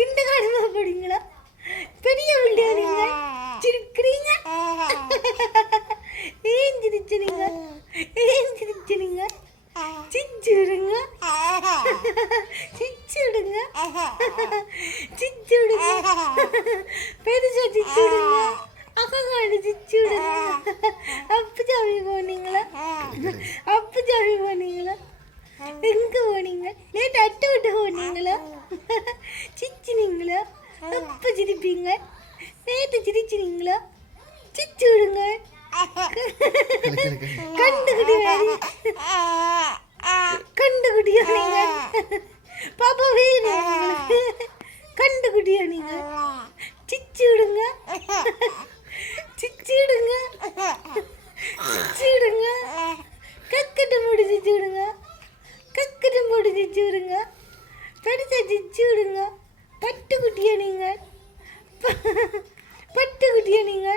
கிண்ட காரணமா போடுங்களா? பெரிய பிள்ளையா நீங்க சிரிக்கிறீங்க? ஏன் சிரிச்சுறீங்க? ஏன் சிரிச்சுறீங்க? சிரிச்சுடுங்க, சிரிச்சுடுங்க, சிரிச்சுடுங்க, பெருசா சிரிச்சுடுங்க, அக்காடு சிரிச்சுடுங்க. அப்பு சாமி போனீங்களா? அப்பு சாமி போனீங்களா? எங்க போனீங்க? நேற்று அட்டை விட்டு போனீங்களா? சிரிச்சினீங்களா? அப்ப சிரிப்பீங்க. நேற்று சிரிச்சினீங்களா? சிரிச்சு விடுங்க. கண்டுகுடி கண்டுகுடியா நீங்க? பாப்பா வேணும் உங்களுக்கு? கண்டுகுடியா நீங்க? சிரிச்சு விடுங்க, சிரிச்சு விடுங்க, சிரிச்சு விடுங்க. கக்கட்டு மூடி சிரிச்சு விடுங்க, கக்கட்டு மூடி சிரிச்சு விடுங்க. பெருசா சிரிச்சு விடுங்க. பட்டுக்குட்டியா நீங்க? பட்டுக்குட்டியா நீங்க?